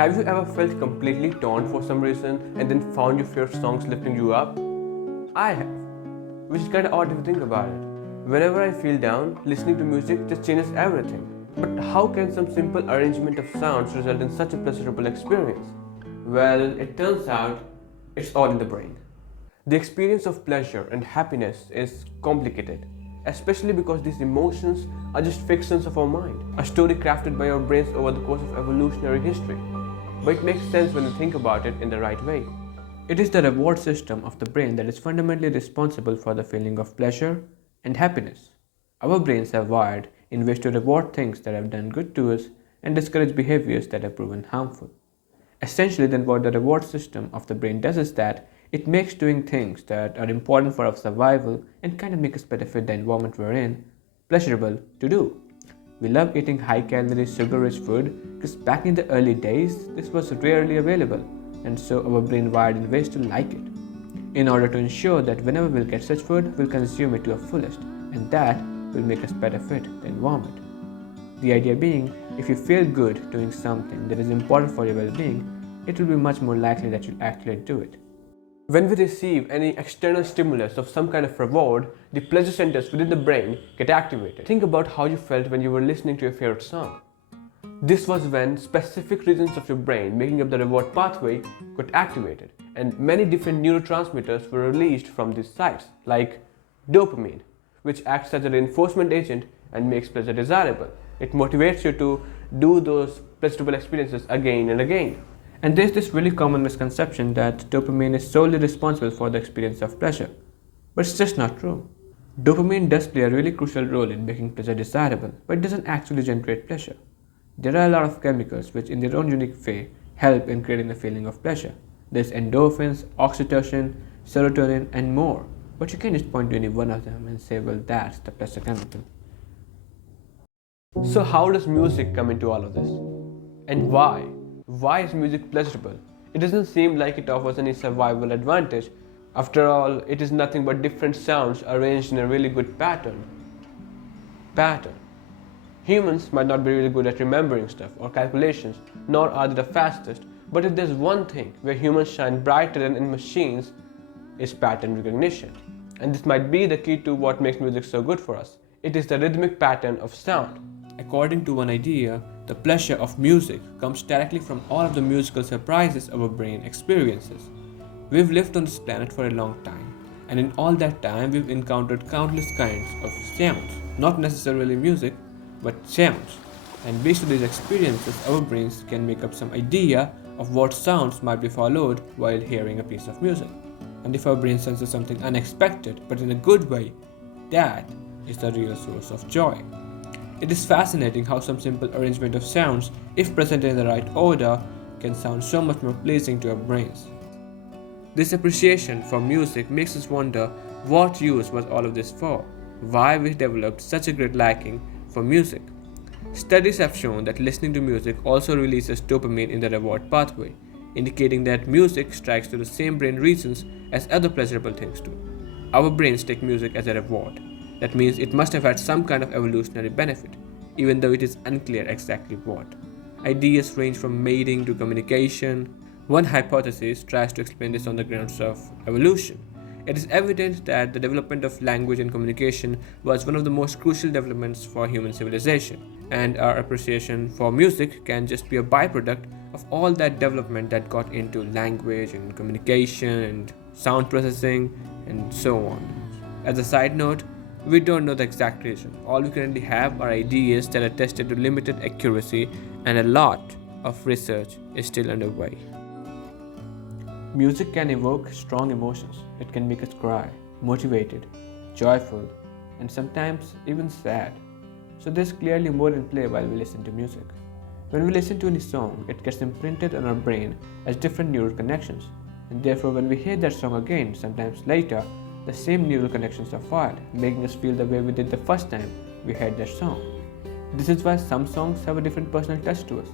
Have you ever felt completely torn for some reason and then found your favorite songs lifting you up? I have, which is kind of odd if you think about it. Whenever I feel down, listening to music just changes everything. But how can some simple arrangement of sounds result in such a pleasurable experience? Well, it turns out it's all in the brain. The experience of pleasure and happiness is complicated, especially because these emotions are just fictions of our mind, a story crafted by our brains over the course of evolutionary history. But it makes sense when you think about it in the right way. It is the reward system of the brain that is fundamentally responsible for the feeling of pleasure and happiness. Our brains are wired in ways to reward things that have done good to us and discourage behaviors that have proven harmful. Essentially, then, what the reward system of the brain does is that it makes doing things that are important for our survival and kind of make us better fit the environment we're in pleasurable to do. We love eating high calorie, sugar rich food because back in the early days, this was rarely available, and so our brain wired in ways to like it. In order to ensure that whenever we'll get such food, we'll consume it to our fullest, and that will make us better fit the environment. The idea being, if you feel good doing something that is important for your well being, it will be much more likely that you'll actually do it. When we receive any external stimulus of some kind of reward, the pleasure centers within the brain get activated. Think about how you felt when you were listening to your favorite song. This was when specific regions of your brain making up the reward pathway got activated, and many different neurotransmitters were released from these sites, like dopamine, which acts as a reinforcement agent and makes pleasure desirable. It motivates you to do those pleasurable experiences again and again. And there's this really common misconception that dopamine is solely responsible for the experience of pleasure. But it's just not true. Dopamine does play a really crucial role in making pleasure desirable, but it doesn't actually generate pleasure. There are a lot of chemicals which, in their own unique way, help in creating the feeling of pleasure. There's endorphins, oxytocin, serotonin, and more. But you can't just point to any one of them and say, well, that's the pleasure chemical. So, how does music come into all of this? And why? Why is music pleasurable? It doesn't seem like it offers any survival advantage. After all, it is nothing but different sounds arranged in a really good pattern. Humans might not be really good at remembering stuff or calculations, nor are they the fastest, but if there's one thing where humans shine brighter than in machines, is pattern recognition. And this might be the key to what makes music so good for us. It is the rhythmic pattern of sound. According to one idea, the pleasure of music comes directly from all of the musical surprises our brain experiences. We've lived on this planet for a long time, and in all that time we've encountered countless kinds of sounds, not necessarily music, but sounds. And based on these experiences, our brains can make up some idea of what sounds might be followed while hearing a piece of music. And if our brain senses something unexpected, but in a good way, that is the real source of joy. It is fascinating how some simple arrangement of sounds, if presented in the right order, can sound so much more pleasing to our brains. This appreciation for music makes us wonder what use was all of this for, why we developed such a great liking for music. Studies have shown that listening to music also releases dopamine in the reward pathway, indicating that music strikes to the same brain regions as other pleasurable things do. Our brains take music as a reward. That means it must have had some kind of evolutionary benefit, even though it is unclear exactly what. Ideas range from mating to communication. One hypothesis tries to explain this on the grounds of evolution. It is evident that the development of language and communication was one of the most crucial developments for human civilization, and our appreciation for music can just be a byproduct of all that development that got into language and communication and sound processing and so on. As a side note, we don't know the exact reason. All we currently have are ideas that are tested to limited accuracy, and a lot of research is still underway. Music can evoke strong emotions. It can make us cry, motivated, joyful, and sometimes even sad. So there's clearly more in play while we listen to music. When we listen to any song, it gets imprinted on our brain as different neural connections, and therefore when we hear that song again, sometimes later, the same neural connections are fired, making us feel the way we did the first time we heard that song. This is why some songs have a different personal touch to us.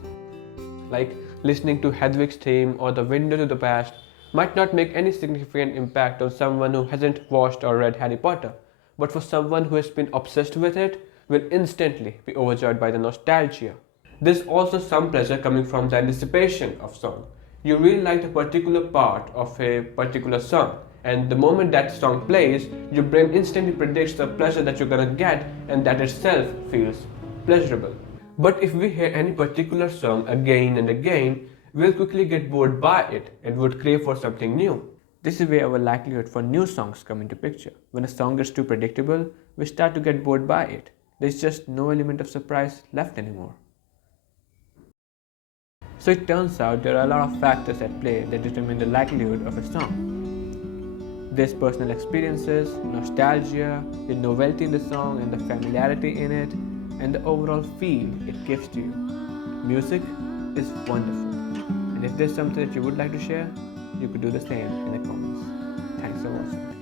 Like listening to Hedwig's theme or The Window to the Past might not make any significant impact on someone who hasn't watched or read Harry Potter, but for someone who has been obsessed with it, will instantly be overjoyed by the nostalgia. There's also some pleasure coming from the anticipation of song. You really like a particular part of a particular song, and the moment that song plays, your brain instantly predicts the pleasure that you're gonna get, and that itself feels pleasurable. But if we hear any particular song again and again, we'll quickly get bored by it and would crave for something new. This is where our likelihood for new songs come into picture. When a song gets too predictable, we start to get bored by it. There's just no element of surprise left anymore. So it turns out there are a lot of factors at play that determine the likelihood of a song. There's personal experiences, nostalgia, the novelty in the song and the familiarity in it, and the overall feel it gives to you. Music is wonderful, and if there's something that you would like to share, you could do the same in the comments. Thanks for watching.